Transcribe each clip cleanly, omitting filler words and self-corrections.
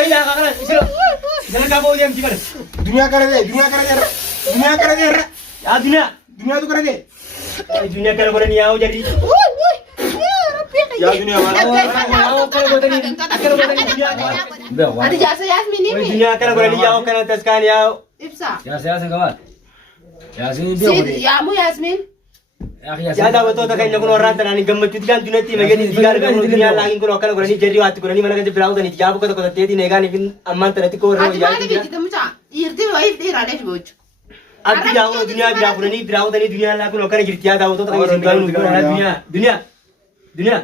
Oh iya kakak, jangan kamu diam di mana? Dunia kara deh. Ya dunia. Dunia tuh kara deh. Dunia kalau kau ni au jadi. Ya dunia mana? Ada jasa Yasmin ini. Dunia kalau kau ni au kalau tes kan au. Ipsa. Yasin kawan. Yasin dia Si yamu Yasmin. Ya dah betul tak kena kau orang tanah ni gemuk tu kan dunia ti macam ni digar kau dunia lagi kau kalau kau ni jadi waktu kau ni mana kan berlaku tadi jawab kau tak tadi nega ni pun aman terhati kau orang Ati mana kita mucha. Irti wife di rade boj. Abdi jauh dunia berlaku tadi dunia lagi kau kan jadi tiada betul tak kena singgah dunia.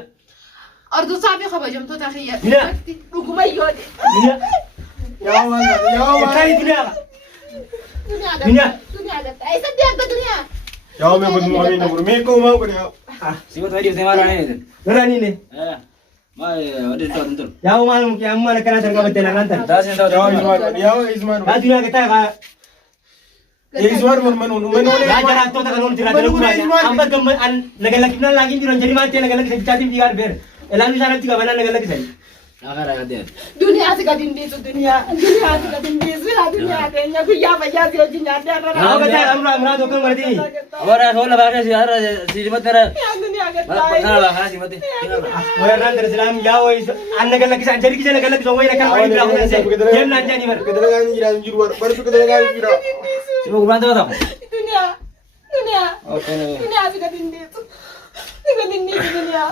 और दूसरा भी खबर जम तो ताकि ये दुनिया रुकुमा यो दुनिया क्या दुनिया दुनिया लगता है ऐसा देख तो दुनिया Ya मैं कुछ मालूम नहीं मैं को मालूम करे Siapa tadi saya marah ni? berani ni Mai ada tu tentu. ya malam yang mana kena terkau betul nanti Dah sen tahu. Isman ya dunia kita kan Isman mana ya jarak tu tak kalau tidak ada guna ambil gambar lagi lagi jadi mati lagi jadi biar ber elang sana tiga mana lagi saya Agar ada dia. दुनिया से कदिन भी तो दुनिया से कदिन भी दुनिया के ना कोई या भैया से दुनिया दे रहा Aku kata amra dokter mana ni? Awak dah bagai si ada si jimat tera. या दुनिया के Mana bagai si mati. Orang terselam jauh anda kan lagi jadi kita kan lagi semua ini kan orang bilang orang saya jam nanti ni ber. kita lagi jalan juru baru kita lagi juru Siapa kurang tahu tak? दुनिया दुनिया Okey. दुनिया से कदिन भी दुनिया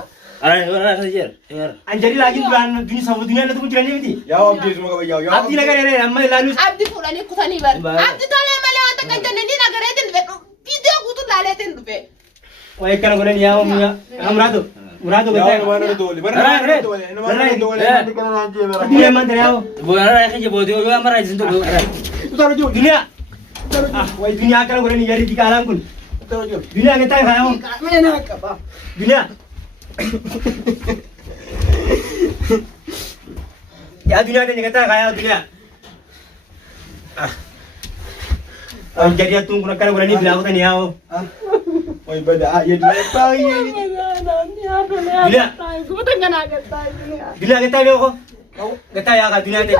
Ada saja. Dengar. Anjari lagi bulan dunia semua dunia itu pun jalan ni. Ya abdi semua kau ya Abdi lagi ni ramai lalu. abdi fulani kusani bar abdi tole male wanta kan janne ni nagare den be video kutu lale ten be Oh ikan orang ni ya murado kata. mana tu mana tu Dunia mana ya? Bukan ada yang jemput dia, orang marah jentuk. tu taruh jauh Dunia. Wah dunia kan orang ni jadi di kalang pun. taruh jauh Dunia kita kaya. mana kapa Dunia. Ya dunia ni kata kaya dunia. Jadi tu kan orang ni bilang ni ya. oh ibadah ya dia tahu ya Dunia. gue tengah naga tay dunia Dunia kita ni kok. Kita ya kat dunia ni.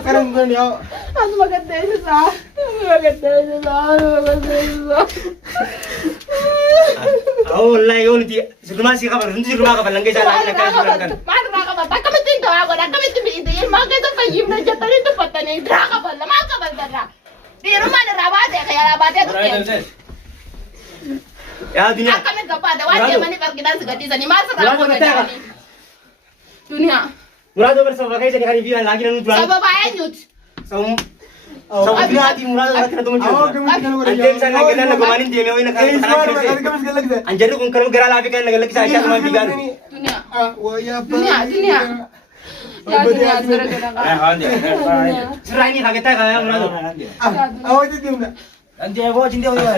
sekarang kan ya Aku makan teh susah. Oh lai on ti rumah si kabar nanti rumah kabar langgai jalan kan. Mana raka bal? Kami tinggal aku, kami tinggal itu. Yang makan itu payim na jatuh itu patah nih. Raka bal, maka bal darah. Di rumah ada rabat ya, kayak rabat ya tuh. Ya dunia. Kami kepada wajib mana pergi dan segala di masa rapat aja nih. Dunia. Murado bersama kayak jadi hari bilang lagi nanu tuan. Sabab ayah nyut. Sama dunia hati murado lagi nanu tuan. Anjir sana kita nak kemarin dia mewah nak kan. Anjir tu kalau gerak lagi kan lagi saya cakap mah bigar. Dunia. oh ya Dunia. Ya dunia segera-gera. Ada. Serai ni kita kaya murado. oh itu dia Nanti aku cinta dia.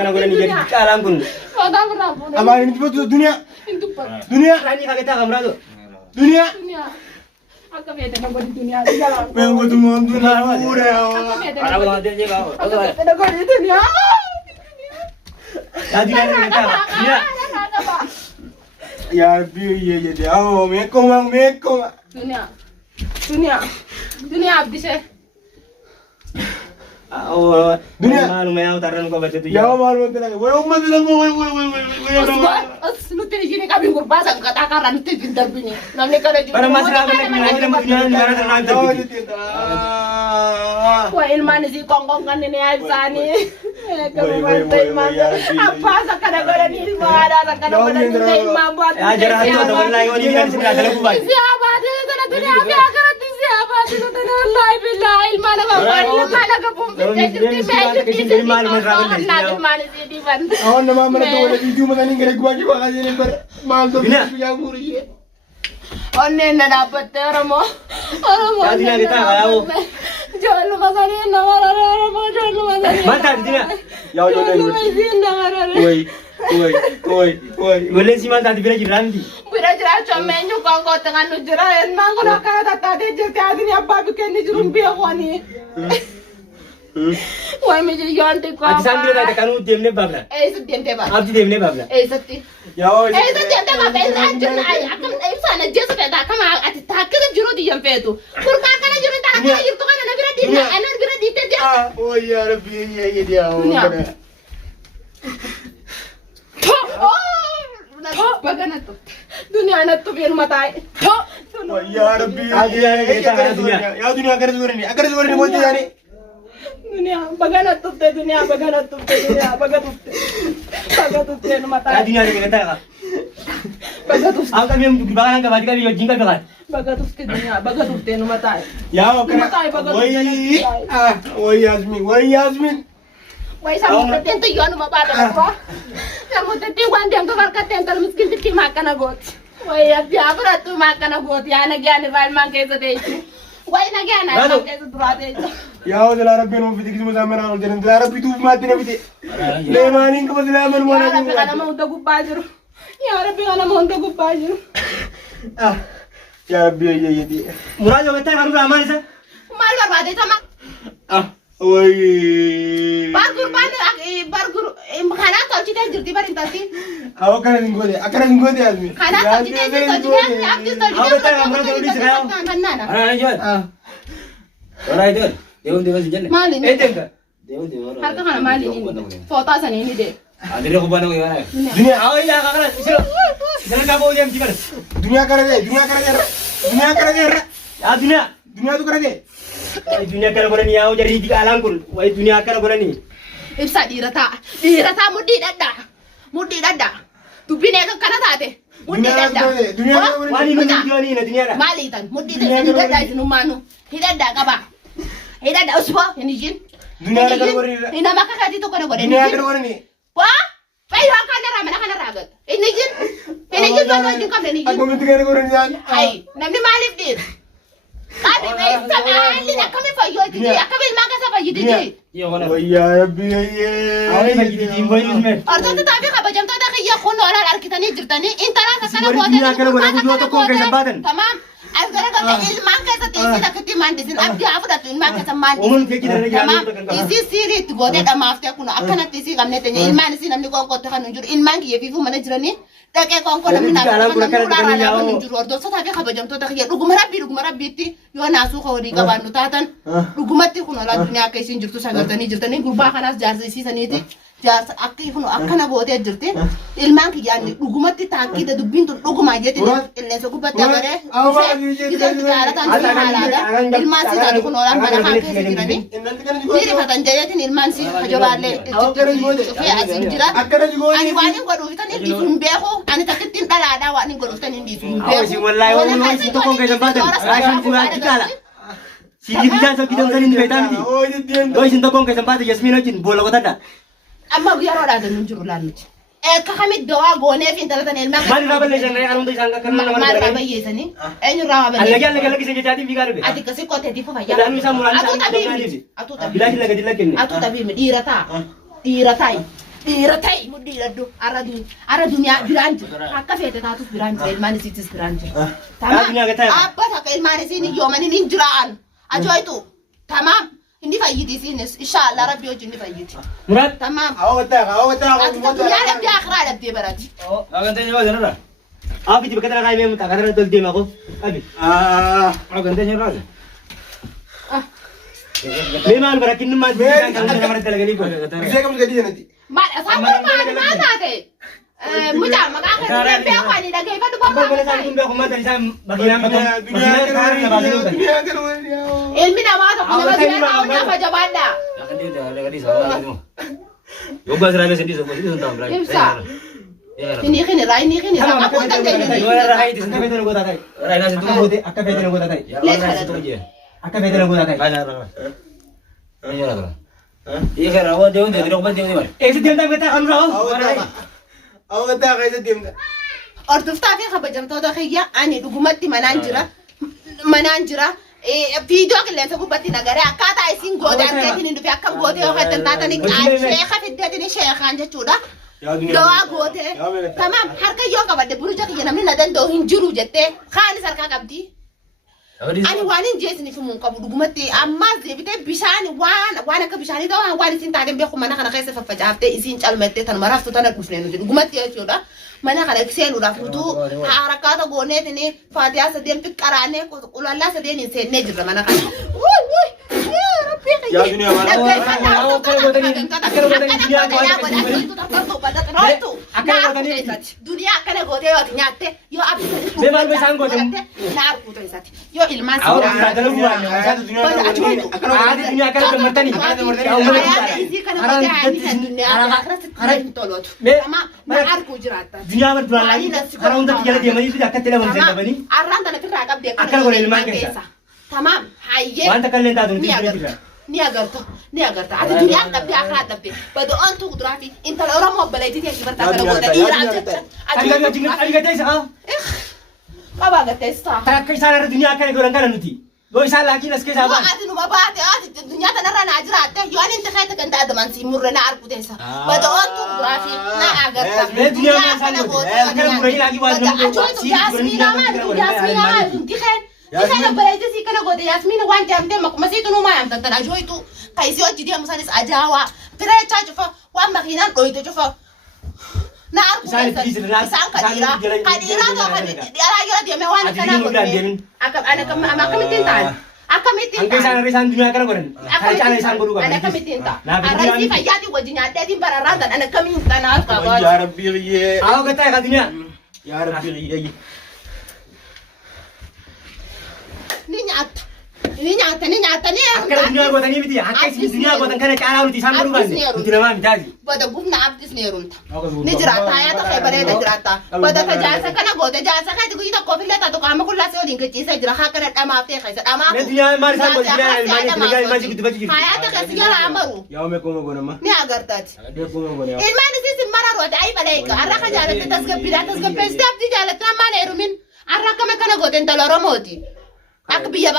Karena gue ni jadi kalang pun. Kau berapa? apa ini tu dunia Itu pak. dunia Serai ni kita kaya murado. dunia Dunia. Aku beda dengan di dunia. Jalan. yang gua tunggu dunia udah Anak aku nanti je kau. Aku beda dengan di dunia. Ya dunia ni kita. Dunia. ya dia dia oh meko Dunia abdi sih. Oh Dunia. Malu maya utaran ko baca tu. ya malu lagi woi umat lagi woi Lu tadi sini kami berbahasa kata karan itu pintar punya. Namanya kada juga. Para masyarakat nak lagi dalam dunia negara terang oh tu. itu Wah ilman si kongkong kan ini aja nih. Apa sakada-kada ni ilmu ada sakada-kada ni ilmu buat. Ya jarang tu ada orang lain ni biar sini ada lagu baik. Siapa dia sana dunia apa akarat siapa dia sana Allah billah ilmu ada apa ilmu ada kapum. awon na mama na to wala video mo kaning gare gwa ko kasi ni bar mal to ya muri onne na dapat termo Ya dunia kita kaya. Jangan lupa sana nama jangan lupa sana. Mantap dunia. ya yo dai woi Boleh si mantap di bila ramdi. Bira-bira comenyo kongko tengah nujra en mango na kada tade jete adini abba bikin ni jurum biya kwani. Wah meje yonte ko. Ati sambil ada kanu demne babla. Setiente ba. Abdi demne babla. Seti. ya oh Setiente ba. Anjun ay akam ay sana jesu kada kama ati takira juro di yampetu. Kurka أنا يرتو أنا بردي أنا بردي تجاه ويا ربي يا يدي يا بغنت دنيا أنا تبين متاعي ويا ربي يا دنيا أكرز ورني موتي يعني دنيا بغنت دنيا بغنت دنيا بغنت متاعي دنيا اللي كده بغنت أو كم يوم بغانا كبادي كبي يجينك بغان بغنت دنيا بغنت متاعي يا وي ياسمين Wai sama tento yon ma bada ko. Sama tenti wandem to barka tental miskin ti makana got. Wai ya biabra tu makana got ya na gyane val man ke so dei. Wai na gyana na ke so durate. يا ولد العرب بينهم في تكذب زمان على الجنة العرب يدوب ما تنا بدي ليه ما نينك بس لا من يا ربي أنا ما أنت قباجر يا ربي أنا ما أنت قباجر يا ربي يا يدي مراد يوم تاني كانوا رامان إذا ما البرباد إذا ما وي برجر برجر خنا توجي تجرتي برينتاتي أو كان نقولي أكره نقولي يا زميل خنا توجي تجرتي أبدي توجي أنا جوال ولا يدور ديون ديون سجن مالي إيه تنك ديون ديون هركا خنا مالي فوتا سنيني دي أدري أخو بنا ويا دنيا أو إيه كذا إسلو إسلو كابو ديم كبر دنيا كره دي دنيا كره دي دنيا كره دي يا دنيا دنيا تو كره دي دنيا كره براني أو جري دي كلام كل واي دنيا كره براني إبسا ديرتا مودي دادا تبيني كنا تاتي مودي دادا دنيا واني نودي جواني ندنيا را مالي تان مودي دادا إنه مانو هيدا كبا هيدا أسوا هنيجين دنيا كره براني هنا ما كاتي تو كنا براني دنيا كره براني وا باي هان كنا رامنا كنا راغت هنيجين جوانو هنيجين كم هنيجين أكو من تكره براني جان هاي نمني مالي بدير أبي باي سبعة اللي نكمل فيو تيجي أكمل ما كسب فيو تيجي ويا ربي أو إيه بجدي تيم بوي نسمع أردت تابي خبجم تدا خيا خونو على الأركتاني جرتاني إنت لا كسر سيبوري دنيا كره براني دنيا تو كون كيسان بادن تمام أذكر قبل إلمان كذا تيجي لكتي ماندسين أبدي أفضل إلمان كذا ماندسين ومن كي كده رجع تمام إيزي سيري تقولي أما أفتح كنا أكنا تيجي قبل نتني إلمان سين أمني كون كنت خنجر إلمان كي يفيفو من جراني تكى كون كنا من نجر أردت تابي خبجم تدا خيا رجوم ربي تي يو ناسو خوري كبانو تاتن رجومتي كنا لا دنيا كيسين جرتو جرتني غربا خلاص جارسي سيسانيتي جارس أكيد كنا أكنا بودي جرتي إلمان كي يعني رجومتي تاكيد دبين تو رجوم أجيتي اللي سوكو بتجاره إذا تجارة تانجي حالادا إلمان سي تادو كنا orang pada kaki sejirani ini kata jayatin Ilman sih hajabale Sofi asin jirat ani wani guru kita ni di sumbeho ani takitin dalada wani guru kita ni di sumbeho أو سي والله والله سي تو كون كيسان بادن راشن فلان كتالا سي دي بيجان سو كيدم سنين بيتام دي دو سي تو كون كيسان بادن ياسمين وجين بولا كتادا amma guyar ora da nun juru lan kakamit dawa gone fin talatan Ilman mari rabal le jangai arum dai sanga kan na mari rabal yesani enyu rawa Allah ya Allah lagi sejati ati bigar be ati kasi ko tedi fa ya dan misa mulan atu tabi bilahi lagi dilakin atu tabi diratai mudiradu aradu nya biranji akka fete tatus biranji Ilman sitis biranji tamam apa tak Ilman sini yomani nin jiraan ajo itu tamam hindi fayyidi sini inshallah rabbi oji hindi fayyidi murad tamam أو تاع ya rabbi akhra rabbi barati أكن تاني جوال جنرا abi tiba kata kai mem takara tol dem ako abi أكن تاني جنرا memang berakin mas kan kan mara talagali ko زي كم قدينا دي ma sama mana te muja maka kan be ko ni da kai fa du apa ba boleh saya tumbe ko mata isa bagian دنيا كره ilmi da ma ta kuma ba ya rawo na fa jabanda أكن dia dah lagi sahaja itu yoga serabia sendiri sebab itu tentang berani Imsa. ini kini ra ko ta saya ni ora rahi itu sampai telu ko tatai Rai nasi tu aku akka bete ko tatai ya Allah nasi tu je akka bete ko tatai Rai rai ini orang orang ini kan rawat dia untuk tidak bantu dia eh sedang tak kata amra أو تاع كذا ديم ortuf ta fi khabajam to da khiya ani dugumatti mananjira video kille sa gubatti nagare akata isin gode akati ni akka gode o hatta tata ni sheikha fi dadini sheikha anja chuda dawa gode tamam har ka yoga badde buruja ki namni nadan do hinjuru jette khani sarka gabdi Ani waan hin jeesni fi mun qabu dhugumatti ammas deebitee bishaan waan akka bishaanii ta'u waan isin taateen beeku mana kana keessa faffacaaftee isin calmattee tan maraaftu tana dhufne nuti dhugumatti jechuudha. Mana kana seenuudhaaf nutu harakaata gooneetini faatiyaa sadeen fiqqaraanee qulallaa sadeen hin seennee jirra mana kana. yaa duniyaa maal duniyaa akkana gootee yoo nyaatte yoo Mee maal beesaan goote? naar kuuta isaati yoo ilmaan duniyaa kana gammartanii duniyaa bar duraan laayii karaa hundatti jala deemanii fi akkatti lafa hin dabanii arraan tana firraa qabdee akkana godhe ilmaan keessa tamam hayyee wanta kallee taatu nuti jira ni agarta ati duniyaa dhabdee akhiraa dhabdee bado ontu kuduraafi intala oromoo baleetii teessi bartaa kana godha dhiiraa jecha adigatee isa qabaa gatteessa akka isaan irra duniyaa akkana godhan kana nuti yoo isaan laakiin as keessaa ba'an ati numa baate ati duniyaa tanarra naa jiraatte yoo ani inta keessa kan daadaman si murre na argu teessa bado ontu kuduraafi na agarta duniyaa kana godha akkana muranii laakii waan nama godha Yasmina maal dikhen dikhen baleetii si kana godha Yasmina waan jaamtee maqmasiitu numaa yaamtantan ajooytu kaisi hojii deemu sanis ajaawaa tireechaa cufa waan makiinaan dhoyte cufa na argu teessa isaan kadhiiraa too kadhiiraa jala deeme waan akkanaa godhame akkamittiin ta'an akkamittiin hanga isaan irra isaan duniyaa kana godhan kana caala isaan godhuu qaban akkamittiin ta'a arrasii fayyaatiin wajji nyaaddeetiin bararraan tan an akkamiin tanaaf qabaa yaa rabbii qiyyee haa gattaa egaa duniyaa yaa rabbii qiyyee ni nyaatta ni akkana duniyaa gootanii miti akka isin duniyaa gootan kana caalaa nuti isaan godhuu baanne nuti namaa mitaati bada gufna abdis ne rumta ni jiraata yaa ta bareeda jiraata bada ta jaarsa kana goote jaarsa kana guyyi tokko fillee taatu qaama kullaasee waliin gachiisa jira haa kana dhamaaf ta'e keessa dhamaa mee duniyaa maal isaan godhu ilmaan guddifachuu jiru haa ta keessa jala amaru yaa mee kooma goonama ni agartaati kooma goone ilmaan isin mararu ati ay baleeka arra ka jaalatte tasgabbiidhaa abdi jaalatte ammaan heerumin arra kama kana goote intala oromooti akka biyya